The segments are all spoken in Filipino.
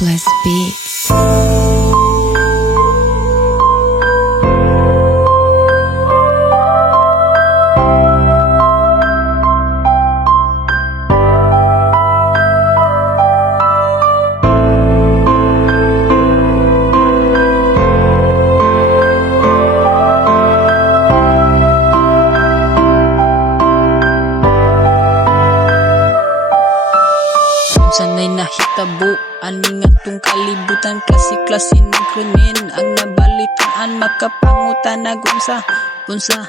Sleepless Beats. Sanay nahitabo, aning atong kalibutan, klase-klase ng krimen ang nabalitaan, makapangutan na unsa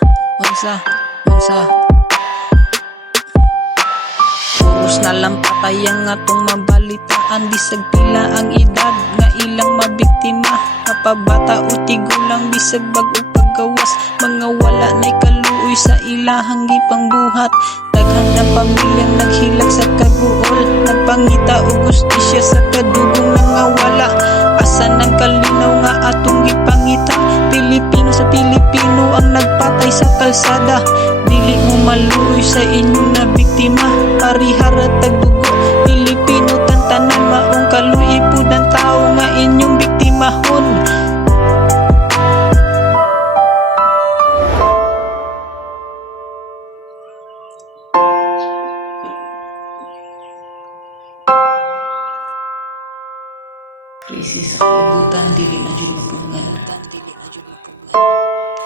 puros na lang patay ang atong mabalitaan, bisag pila ang edad nga ilang mabiktima, kapabata o tigulang, bisag bag-o paggawas, mga wala na'y kaluoy sa ilahang gipangbuhat. Daghan ng pamilyang naghilak sa kaguol, nagpangita o gustisya sa kadugong nangawala. Asan ang kalinaw nga atong gipangita? Pilipino sa Pilipino ang nagpatay sa kalsada. Dili mo maluoy sa inyong na biktima, parihara tagdugo. Pilipino tantanan, maong kaluoy pud ang tao nga inyong biktimahon. Krisis sa kalibutan, dili na jud mapungan.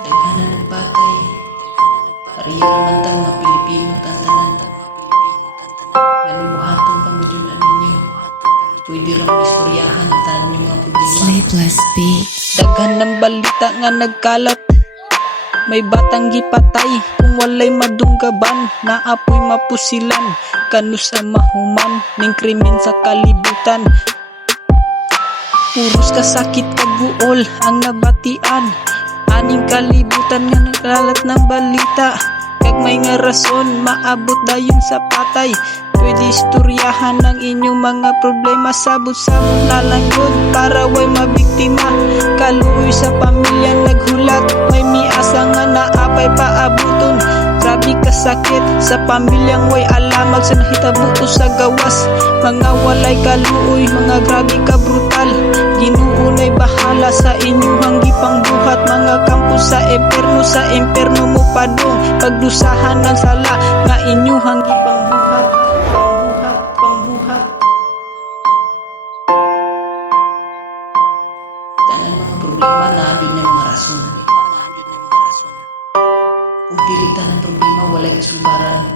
Daghanan ng patay, pariya naman ta mga Pilipino tantanan. Ganun buhaton pa mo dyan ninyo. Pwede ram istoryahan ang tanan yung mga problema. Sleepless Beats. Daghan ng balita nga nagkalat, may batang gipatay kung walay madunggaban, naapoy mapusilan, kanu sa mahuman ning krimen sa kalibutan. Puros kasakit kaguol ang nabatian, aning kalibutan nga nagkalat ng balita. Kag may nga rason, maabot dayon sa patay. Pwede istoryahan ang inyong mga problema, sabot-sabot na lang yun para way mabiktima. Kaluoy sa pamilya naghulat, may miasa nga naapay paabuton. Grabe kasakit sa pamilyang way alamag sa nahitabuto sa gawas. Mga walay kaluoy, mga grabe ka brutal. Ginoo na'y bahala sa inyong gipangbuhat. Mga kampo sa imperno mo padung. Pagdusahan ng sala nga inyong gipangbuhat. Pangbuhat. Tanan mga problema na adun niya mga rason. Kung dili tanang problema, walay kasumbaran.